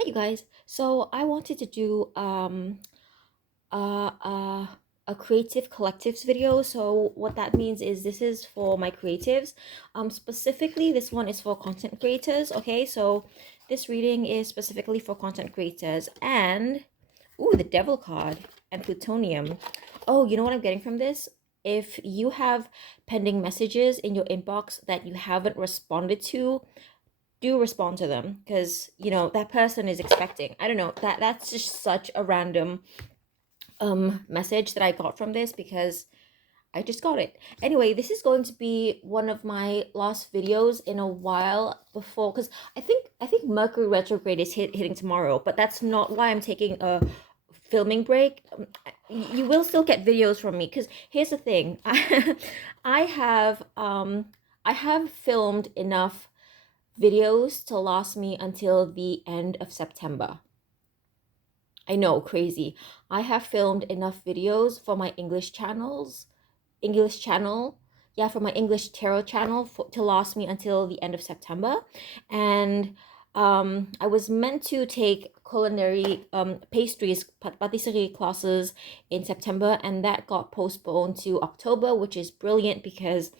Hi, you guys. So I wanted to do uh, uh, a creative collectives video. So what that means is this is for my creatives. Specifically, this one is for content creators. Okay, so this reading is specifically for content creators. And ooh, the Devil card and Plutonium. Oh, you know what I'm getting from this? If you have pending messages in your inbox that you haven't responded to, do respond to them because that person is expecting. I don't know, that's just such a random message that I got from this because I just got it. Anyway, this is going to be one of my last videos in a while before, because I think Mercury retrograde is hitting tomorrow, but that's not why I'm taking a filming break. You will still get videos from me because here's the thing. I have I have filmed enough videos to last me until the end of September. I know, crazy. I have filmed enough videos for my English channel, yeah, for my English tarot channel to last me until the end of September. And I was meant to take culinary pastries patisserie classes in September, and that got postponed to October, which is brilliant because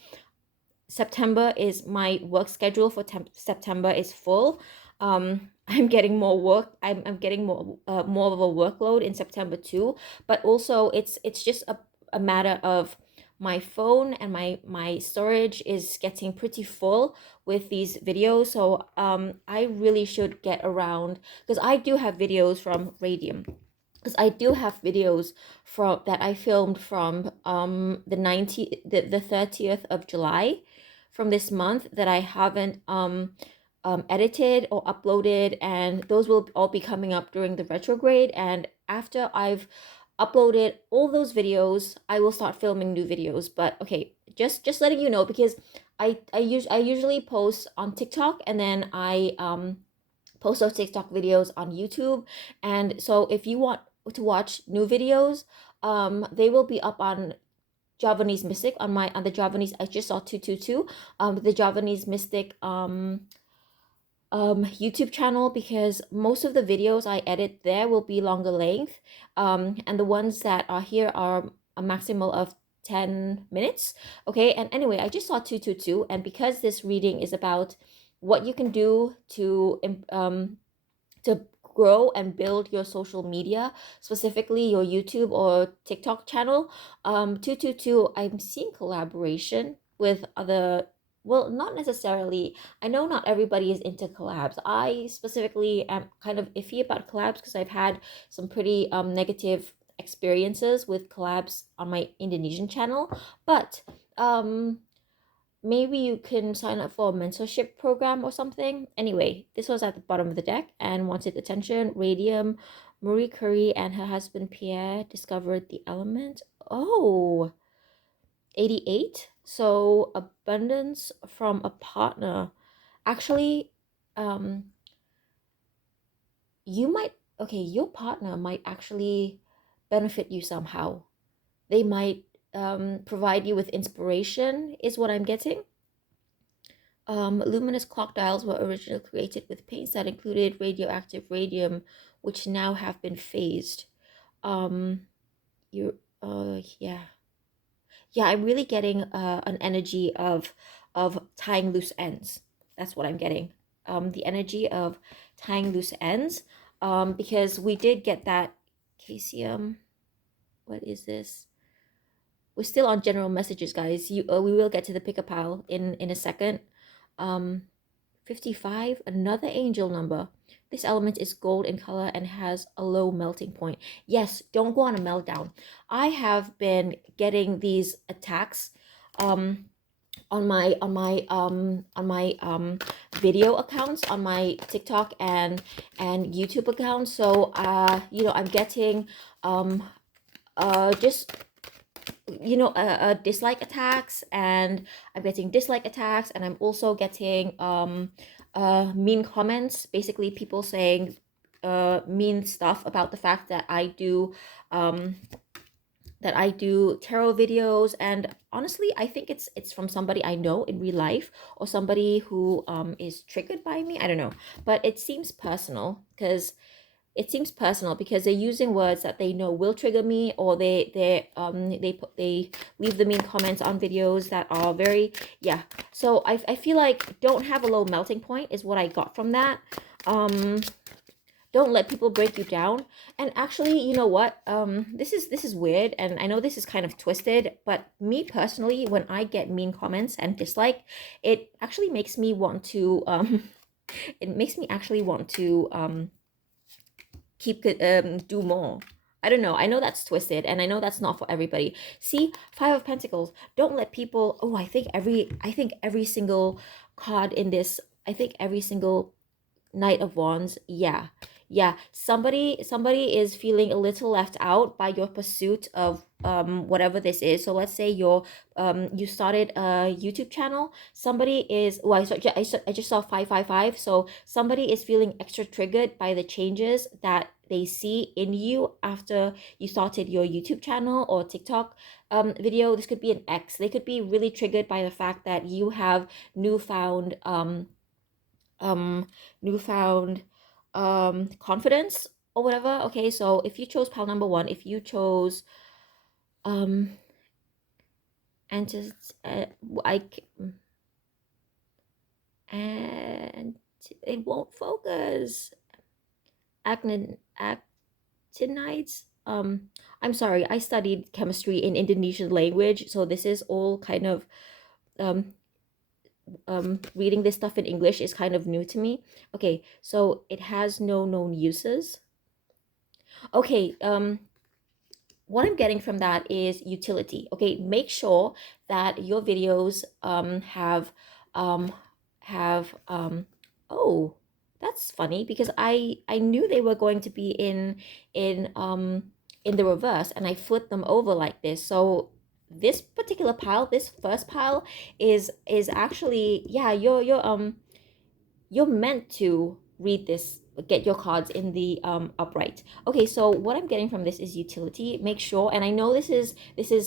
September is my work schedule for September is full. I'm getting more work. I'm getting more of a workload in September too. But also it's just a matter of my phone and my storage is getting pretty full with these videos. So I really should get around because I do have videos from Radium, because I do have videos from that I filmed from the 30th of July from this month that I haven't edited or uploaded, and those will all be coming up during the retrograde. And after I've uploaded all those videos, I will start filming new videos. But okay, just letting you know, because I usually post on TikTok, and then I post those TikTok videos on YouTube. And so if you want to watch new videos, they will be up on Javanese Mystic on the Javanese. I just saw 222, the Javanese Mystic YouTube channel, because most of the videos I edit there will be longer length, and the ones that are here are a maximal of 10 minutes. Okay, and anyway, I just saw 222, and because this reading is about what you can do to grow and build your social media, specifically your YouTube or TikTok channel. 222, I'm seeing collaboration with other, well, not necessarily. I know not everybody is into collabs. I specifically am kind of iffy about collabs because I've had some pretty negative experiences with collabs on my Indonesian channel. But maybe you can sign up for a mentorship program or something. Anyway, this was at the bottom of the deck and wanted attention. Radium, Marie Curie and her husband Pierre discovered the element. Oh, 88. So abundance from a partner. Actually, um, you might, okay, your partner might actually benefit you somehow. They might provide you with inspiration, is what I'm getting. Luminous clock dials were originally created with paints that included radioactive radium, which now have been phased. Um, you, yeah, yeah. I'm really getting an energy of tying loose ends. That's what I'm getting. The energy of tying loose ends. Because we did get that Casium. What is this? We're still on general messages, guys. We will get to the pick a pile in a second. Um, 55, another angel number. This element is gold in color and has a low melting point. Yes, don't go on a meltdown. I have been getting these attacks um on my video accounts, on my TikTok and YouTube accounts. So I'm getting just dislike attacks, and I'm getting dislike attacks, and I'm also getting mean comments, basically people saying mean stuff about the fact that I do that I do tarot videos, and honestly, I think it's from somebody I know in real life, or somebody who is triggered by me. I don't know, but it seems personal because they're using words that they know will trigger me, or they leave the mean comments on videos that are very, yeah. So I feel like don't have a low melting point is what I got from that. um don't let people break you down. And actually, you know what, this is weird, and I know this is kind of twisted, but me personally, when I get mean comments and dislike, it actually makes me want to it makes me actually want to keep do more. I don't know. I know that's twisted, and I know that's not for everybody. See, Five of Pentacles. Don't let people. Oh, I think every single card in this. I think every single Knight of Wands. Yeah. Yeah. Somebody is feeling a little left out by your pursuit of whatever this is. So let's say you started a YouTube channel. Somebody is, well, I just saw 555. So somebody is feeling extra triggered by the changes that they see in you after you started your YouTube channel or TikTok video. This could be an ex. They could be really triggered by the fact that you have newfound um newfound confidence or whatever. Okay, so if you chose pile number one, if you chose um and just I and it won't focus. Actinides. I'm sorry, I studied chemistry in Indonesian language, so this is all kind of um reading this stuff in English is kind of new to me. Okay, so it has no known uses. Okay, what I'm getting from that is utility. Okay, make sure that your videos um have oh, that's funny because I knew they were going to be in the reverse, and I flipped them over like this. So this particular pile, this first pile is actually, yeah, you're meant to read this, get your cards in the upright. Okay, so what I'm getting from this is utility. Make sure, and I know this is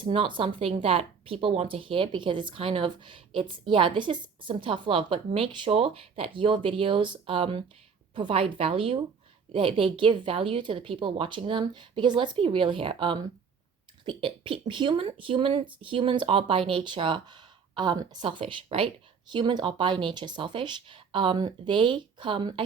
not something that people want to hear because it's kind of, it's, yeah, this is some tough love, but make sure that your videos provide value. They give value to the people watching them, because let's be real here. Humans are by nature selfish, right? Humans are by nature selfish. I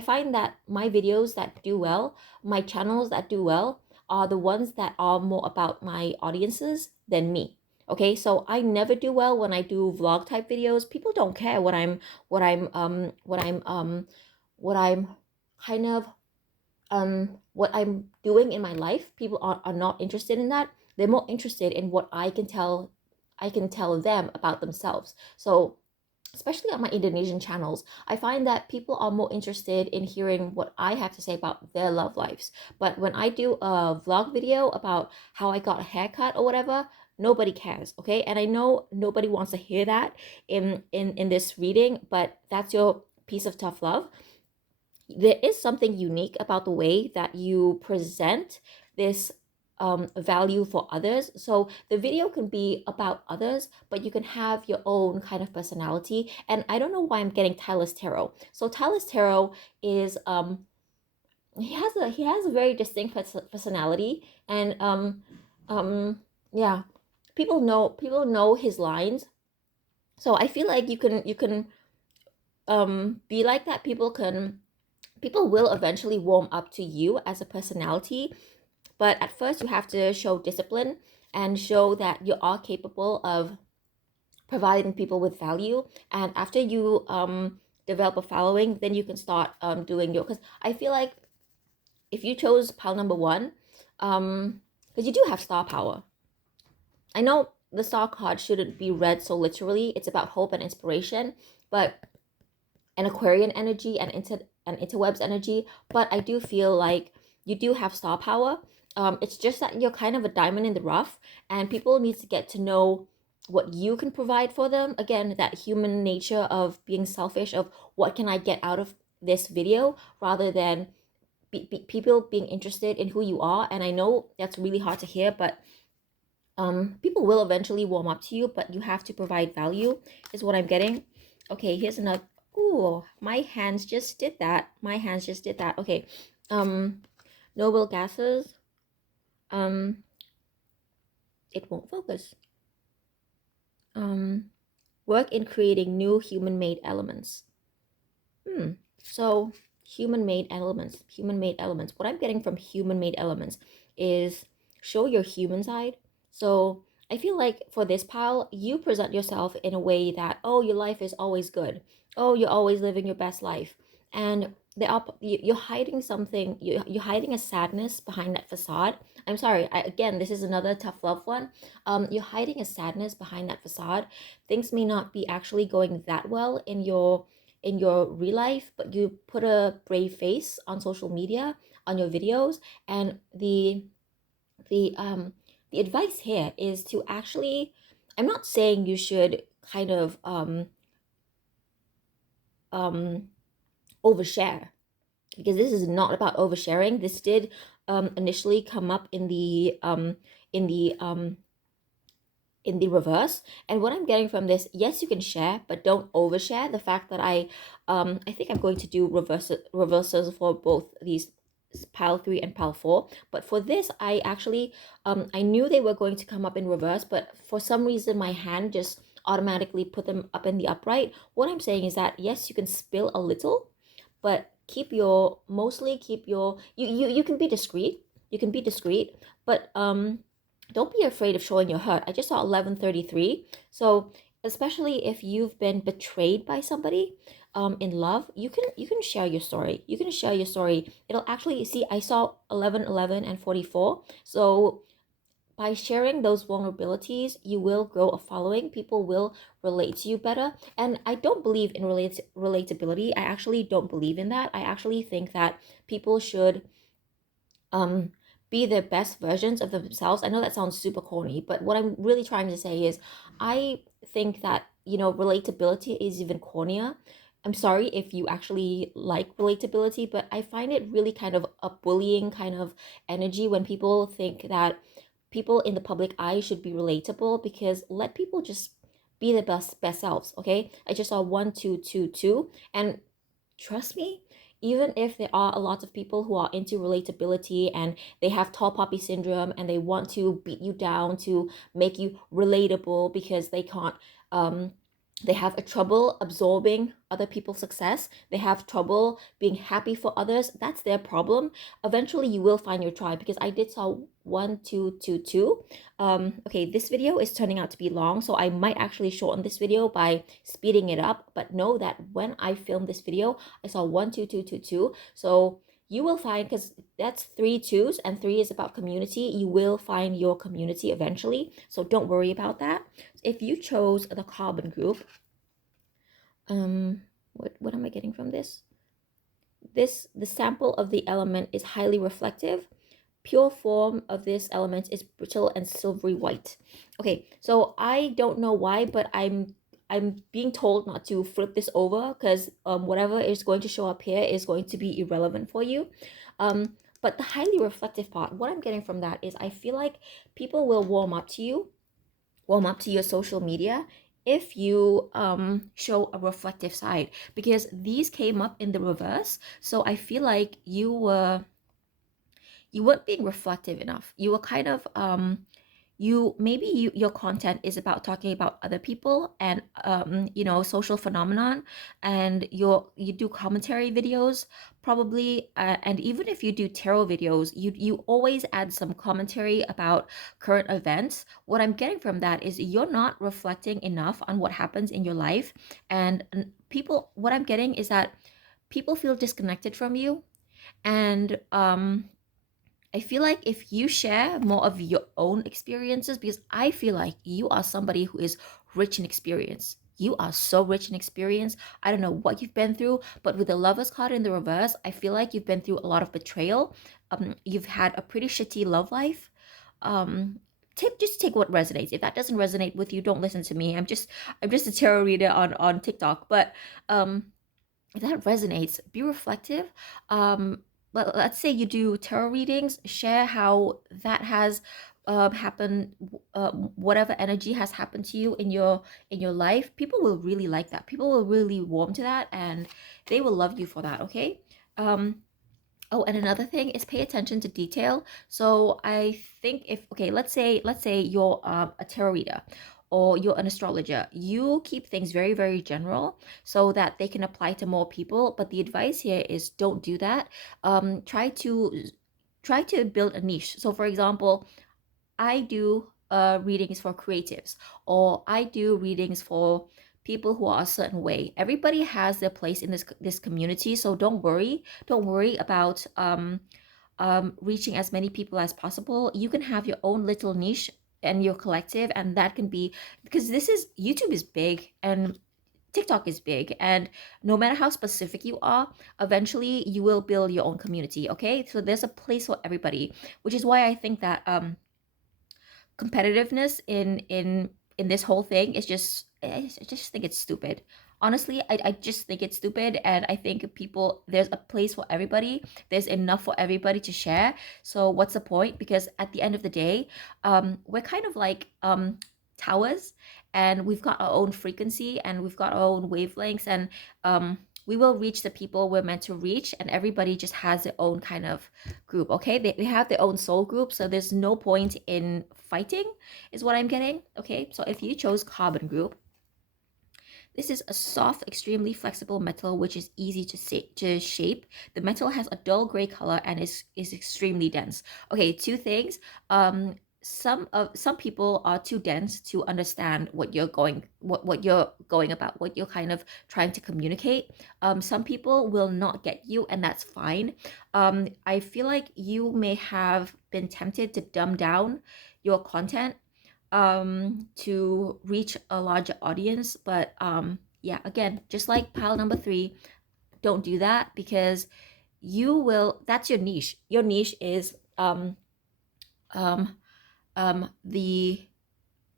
find that my videos that do well, my channels that do well, are the ones that are more about my audiences than me. Okay, so I never do well when I do vlog type videos. People don't care what I'm kind of what I'm doing in my life. People are not interested in that. They're more interested in what I can tell them about themselves. So especially on my Indonesian channels, I find that people are more interested in hearing what I have to say about their love lives. But when I do a vlog video about how I got a haircut or whatever, nobody cares. Okay, and I know nobody wants to hear that in this reading, but that's your piece of tough love. There is something unique about the way that you present this value for others. So the video can be about others, but you can have your own kind of personality. And I don't know why I'm getting Tyler's Tarot. So Tyler's Tarot is he has a very distinct personality, and yeah, people know his lines. So I feel like you can be like that. People will eventually warm up to you as a personality, but at first you have to show discipline and show that you are capable of providing people with value. And after you develop a following, then you can start doing your, because I feel like if you chose pile number one, because you do have star power. I know the star card shouldn't be read so literally. It's about hope and inspiration, but an Aquarian energy and interwebs energy, but I do feel like you do have star power. It's just that you're kind of a diamond in the rough, and people need to get to know what you can provide for them. Again, that human nature of being selfish, of what can I get out of this video, rather than people being interested in who you are. And I know that's really hard to hear, but People will eventually warm up to you, but you have to provide value, is what I'm getting. Okay, here's another. Ooh, my hands just did that. My hands just did that. Okay. Noble gases. Um, it won't focus. Um, Work in creating new human-made elements. So human-made elements, human-made elements. What I'm getting from human-made elements is show your human side. So I feel like for this pile, you present yourself in a way that, oh, your life is always good. Oh, you're always living your best life. And you're hiding something, you're hiding a sadness behind that facade. I'm sorry, again, this is another tough love one. You're hiding a sadness behind that facade. Things may not be actually going that well in your real life, but you put a brave face on social media, on your videos, and the advice here is to actually, I'm not saying you should kind of um overshare, because this is not about oversharing. This did initially come up in the in the reverse. And what I'm getting from this, yes, you can share, but don't overshare. The fact that I think I'm going to do reversals for both these pile 3 and pile 4, but for this I actually I knew they were going to come up in reverse, but for some reason my hand just automatically put them up in the upright. What I'm saying is that yes, you can spill a little, but keep your, you can be discreet, you can be discreet, but don't be afraid of showing your hurt. I just saw 1133. So especially if you've been betrayed by somebody in love, you can share your story. You can share your story. It'll actually, see, I saw 1111 and 44. So by sharing those vulnerabilities, you will grow a following. People will relate to you better. And I don't believe in relatability. I actually don't believe in that. I actually think that people should um be their best versions of themselves. I know that sounds super corny, but what I'm really trying to say is I think that, relatability is even cornier. I'm sorry if you actually like relatability, but I find it really kind of a bullying kind of energy when people think that people in the public eye should be relatable, because let people just be their best selves, okay? I just saw 1222, and trust me, even if there are a lot of people who are into relatability and they have tall poppy syndrome and they want to beat you down to make you relatable because they can't they have a trouble absorbing other people's success, they have trouble being happy for others, that's their problem. Eventually you will find your tribe, because I did saw 1222. Okay, this video is turning out to be long, so I might actually shorten this video by speeding it up, but know that when I filmed this video I saw 12222. So you will find, because that's 3 2s and 3 is about community, you will find your community eventually, so don't worry about that. If you chose the carbon group, what am I getting from this? The sample of the element is highly reflective. Pure form of this element is brittle and silvery white. Okay, so I don't know why, but I'm being told not to flip this over, because whatever is going to show up here is going to be irrelevant for you. But the highly reflective part, what I'm getting from that is I feel like people will warm up to your social media if you show a reflective side, because these came up in the reverse. So I feel like you weren't being reflective enough. You were kind of your content is about talking about other people and social phenomenon, and you do commentary videos probably, and even if you do tarot videos, you always add some commentary about current events. What I'm getting from that is you're not reflecting enough on what happens in your life, and people, what I'm getting is that people feel disconnected from you. And I feel like if you share more of your own experiences, because I feel like you are somebody who is rich in experience. You are so rich in experience. I don't know what you've been through, but with the lovers card in the reverse, I feel like you've been through a lot of betrayal. You've had a pretty shitty love life. Um, just take what resonates. If that doesn't resonate with you, don't listen to me. I'm just a tarot reader on TikTok. But if that resonates, be reflective. Let's say you do tarot readings, share how that has happen, whatever energy has happened to you in your life, people will really like that. People will really warm to that, and they will love you for that. Okay. Oh, and another thing is pay attention to detail. So I think if, okay, let's say you're a tarot reader or you're an astrologer, you keep things very, very general so that they can apply to more people. But the advice here is don't do that. Try to build a niche. So for example, I do readings for creatives, or I do readings for people who are a certain way. Everybody has their place in this community, so don't worry. Don't worry about reaching as many people as possible. You can have your own little niche and your collective, and that can be, because this is, YouTube is big and TikTok is big, and no matter how specific you are, eventually you will build your own community. Okay, so there's a place for everybody, which is why I think that competitiveness in this whole thing is just, I just think it's stupid. Honestly, I just think it's stupid, and I think people, there's a place for everybody. There's enough for everybody to share. So what's the point? Because at the end of the day, we're kind of like towers, and we've got our own frequency and we've got our own wavelengths, and we will reach the people we're meant to reach, and everybody just has their own kind of group. Okay, they have their own soul group, so there's no point in fighting, is what I'm getting. Okay, so if you chose carbon group, this is a soft, extremely flexible metal which is easy to shape. The metal has a dull gray color and is extremely dense. Okay, two things. Some people are too dense to understand what you're going about, what you're kind of trying to communicate. Some people will not get you, and that's fine. I feel like you may have been tempted to dumb down your content to reach a larger audience, but yeah, again, just like pile number 3, don't do that, because you will, that's your niche. Your niche is um the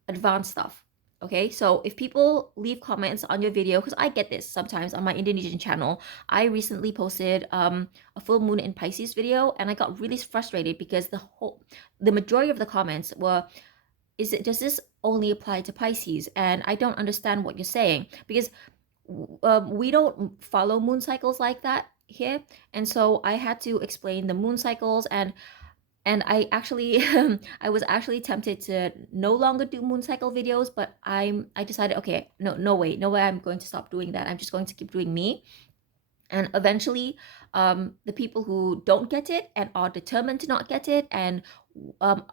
advanced stuff. Okay, so if people leave comments on your video, because I get this sometimes on my Indonesian channel. I recently posted a full moon in Pisces video, and I got really frustrated because the majority of the comments were, does this only apply to Pisces? And I don't understand what you're saying, because we don't follow moon cycles like that here. And so I had to explain the moon cycles, and I actually I was actually tempted to no longer do moon cycle videos, but I decided, okay, no way I'm going to stop doing that. I'm just going to keep doing me. And eventually, the people who don't get it and are determined to not get it and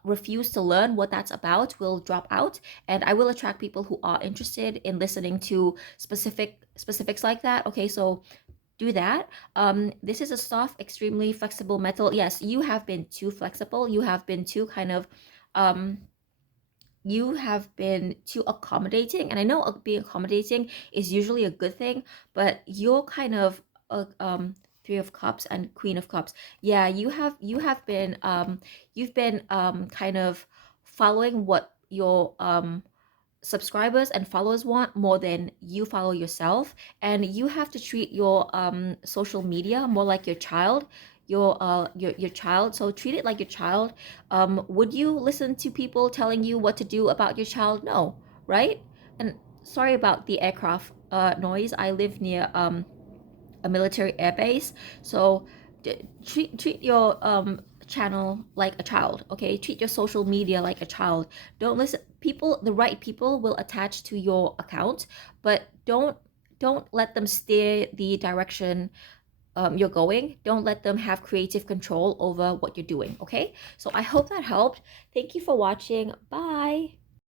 refuse to learn what that's about will drop out, and I will attract people who are interested in listening to specifics like that. Okay, so do that. This is a soft, extremely flexible metal. Yes, you have been too flexible. You have been too kind of you have been too accommodating, and I know being accommodating is usually a good thing, but you're kind of Three of Cups and Queen of Cups. Yeah, you've been kind of following what your subscribers and followers want more than you follow yourself, and you have to treat your social media more like your child, your child. So treat it like your child. Would you listen to people telling you what to do about your child? No, right? And sorry about the aircraft noise. I live near a military airbase, so treat your channel like a child. Okay, treat your social media like a child. Don't listen, people, the right people will attach to your account, but don't let them steer the direction you're going. Don't let them have creative control over what you're doing. Okay, so I hope that helped. Thank you for watching. Bye.